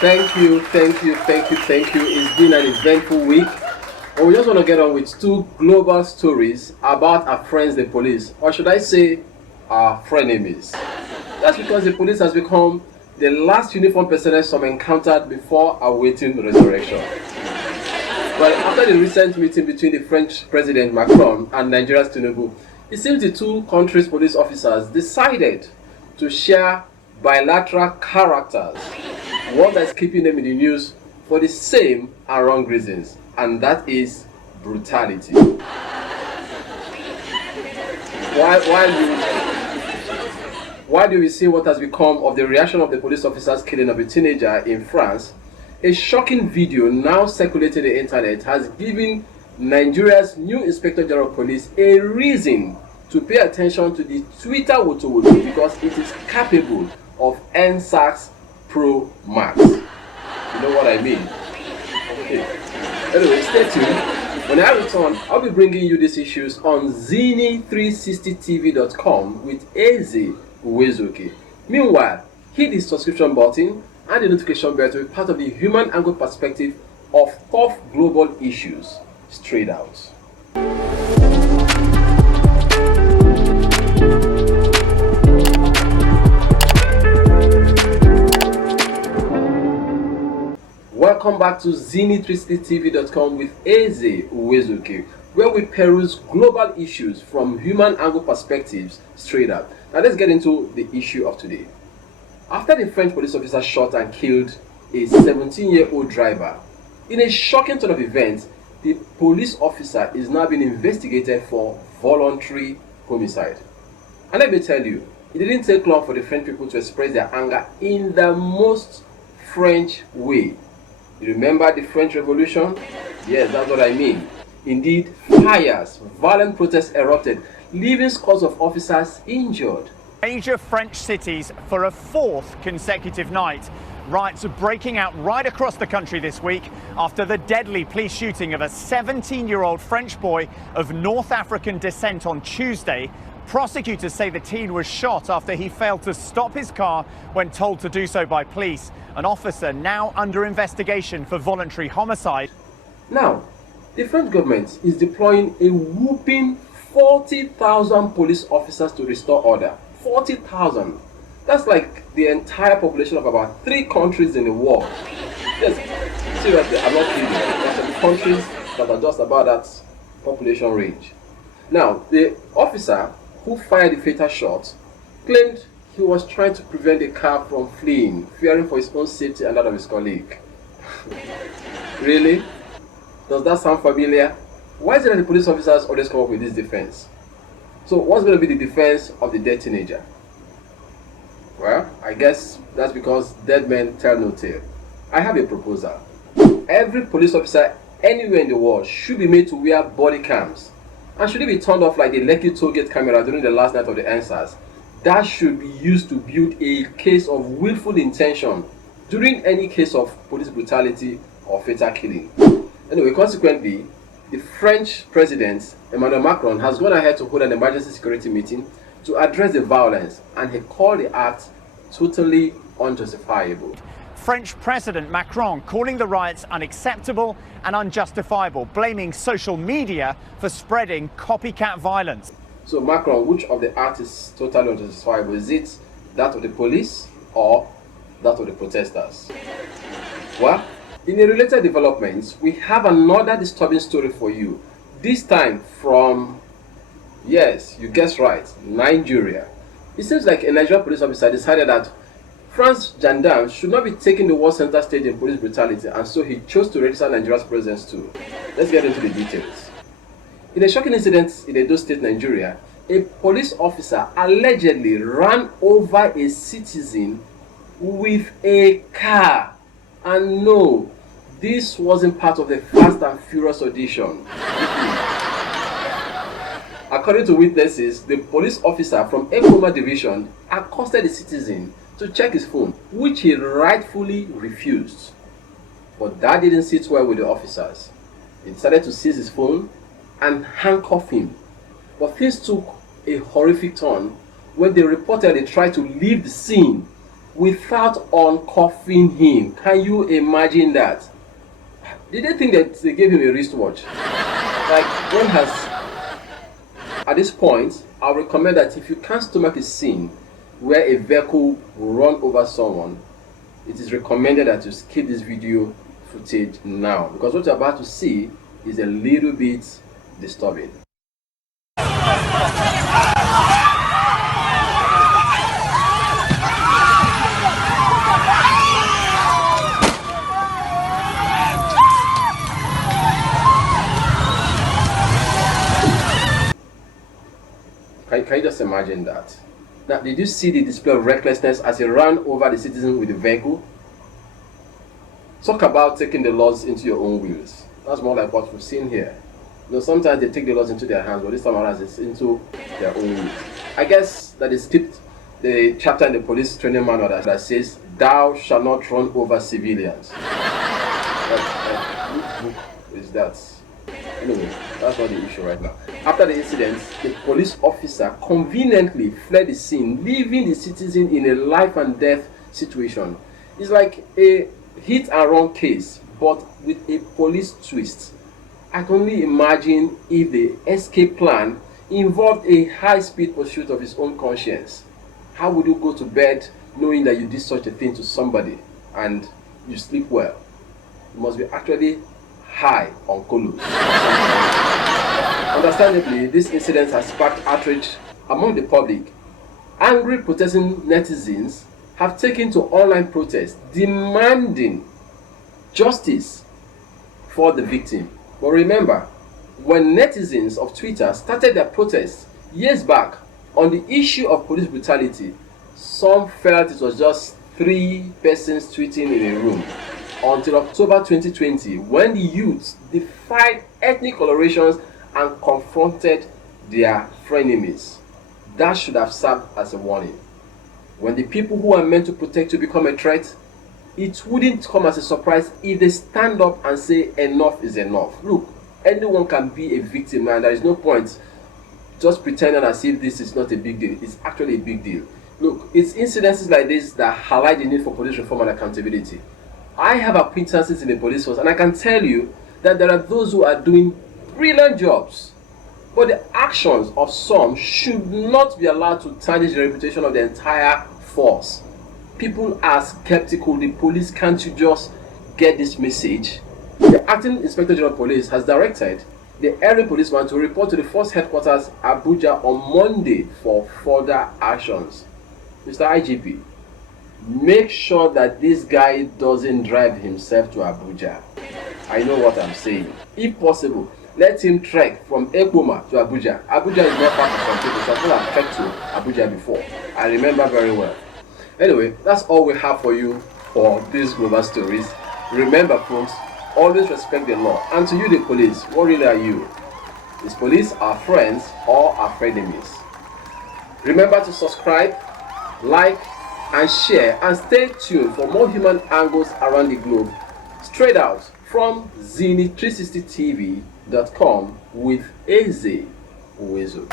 Thank you, thank you, thank you, thank you. It's been an eventful week. But we just want to get on with two global stories about our friends, the police, or should I say, our frenemies. That's because the police has become the last uniformed personnel some encountered before awaiting resurrection. But after the recent meeting between the French President Macron and Nigeria's Tinubu, it seems the two countries' police officers decided to share bilateral characters, one that's keeping them in the news for the same and wrong reasons, and that is brutality. Why do we see what has become of the reaction of the police officers killing of a teenager in France? A shocking video now circulating the internet has given Nigeria's new Inspector General of Police a reason to pay attention to the Twitter wotowoto because it is capable of NSAC's Pro Max. You know what I mean? Okay. Anyway, stay tuned. When I return, I'll be bringing you these issues on Zini360tv.com with Eze Uwezuki. Meanwhile, hit the subscription button and the notification bell to be part of the human angle perspective of tough global issues straight out. Welcome back to Zini360tv.com with Eze Uwezuki, where we peruse global issues from human angle perspectives straight up. Now let's get into the issue of today. After the French police officer shot and killed a 17-year-old driver, in a shocking turn of events, the police officer is now being investigated for voluntary homicide. And let me tell you, it didn't take long for the French people to express their anger in the most French way. You remember the French Revolution? Yes, that's what I mean. Indeed, fires, violent protests erupted, leaving scores of officers injured. Major French cities for a fourth consecutive night. Riots are breaking out right across the country this week after the deadly police shooting of a 17-year-old French boy of North African descent on Tuesday. Prosecutors say the teen was shot after he failed to stop his car when told to do so by police. An officer now under investigation for voluntary homicide. Now, the French government is deploying a whopping 40,000 police officers to restore order. 40,000. That's like the entire population of about 3 countries in the world. Yes, seriously, I'm not kidding. There are some countries that are just about that population range. Now, the officer who fired the fatal shot claimed he was trying to prevent the car from fleeing, fearing for his own safety and that of his colleague. Really? Does that sound familiar? Why is it that the police officers always come up with this defense? So what's going to be the defense of the dead teenager? Well, I guess that's because dead men tell no tale. I have a proposal. Every police officer anywhere in the world should be made to wear body cams. And should it be turned off like the Lekki tollgate camera during the last night of the answers? That should be used to build a case of willful intention during any case of police brutality or fatal killing. Anyway, consequently, the French President Emmanuel Macron has gone ahead to hold an emergency security meeting to address the violence, and he called the act totally unjustifiable. French President Macron calling the riots unacceptable and unjustifiable, blaming social media for spreading copycat violence. So Macron, which of the acts is totally unjustifiable? Is it that of the police or that of the protesters? Well, in a related development, we have another disturbing story for you. This time from, yes, you guessed right, Nigeria. It seems like a Nigerian police officer decided that France gendarmes should not be taking the world center stage in police brutality, and so he chose to register Nigeria's presence too. Let's get into the details. In a shocking incident in Edo State, Nigeria, a police officer allegedly ran over a citizen with a car. And no, this wasn't part of the Fast and Furious audition. According to witnesses, the police officer from Ekoma Division accosted the citizen to check his phone, which he rightfully refused. But that didn't sit well with the officers. They decided to seize his phone and handcuff him. But things took a horrific turn when they reportedly tried to leave the scene without uncuffing him. Can you imagine that? Did they think that they gave him a wristwatch? Like, one has. At this point, I recommend that if you can't stomach a scene where a vehicle will run over someone, it is recommended that you skip this video footage now, because what you're about to see is a little bit disturbing. Can you just imagine that? Now, did you see the display of recklessness as he ran over the citizen with the vehicle? Talk about taking the laws into your own wheels. That's more like what we've seen here. You know, sometimes they take the laws into their hands, but this time around it's into their own wheels. I guess that they skipped the chapter in the police training manual that says, "Thou shalt not run over civilians." Which book is that? Anyway, that's not the issue right now. After the incident, the police officer conveniently fled the scene, leaving the citizen in a life and death situation. It's like a hit and run case, but with a police twist. I can only imagine if the escape plan involved a high-speed pursuit of his own conscience. How would you go to bed knowing that you did such a thing to somebody and you sleep well? You must be actually high on colos. Understandably, this incident has sparked outrage among the public. Angry protesting netizens have taken to online protests demanding justice for the victim. But remember, when netizens of Twitter started their protests years back on the issue of police brutality, some felt it was just 3 persons tweeting in a room. Until October 2020, when the youths defied ethnic colorations and confronted their frenemies. That should have served as a warning. When the people who are meant to protect you become a threat, it wouldn't come as a surprise if they stand up and say enough is enough. Look, anyone can be a victim, and there is no point just pretending as if this is not a big deal. It's actually a big deal. Look, it's incidences like this that highlight the need for police reform and accountability. I have acquaintances in the police force, and I can tell you that there are those who are doing brilliant jobs, but the actions of some should not be allowed to tarnish the reputation of the entire force. People are skeptical. The police can't you just get this message? The acting inspector general of police has directed the area policeman to report to the force headquarters Abuja on Monday for further actions. Mr. IGP, make sure that this guy doesn't drive himself to Abuja. I know what I'm saying. If possible, let him trek from Ekpoma to Abuja. Abuja is not far from some people. Some people have trekked to Abuja before. I remember very well. Anyway, that's all we have for you for these global stories. Remember, folks, always respect the law. And to you, the police, what really are you? Is police our friends or our frenemies? Remember to subscribe, like, and share, and stay tuned for more human angles around the globe, straight out from Zenith360TV.com with Eze Uwezo.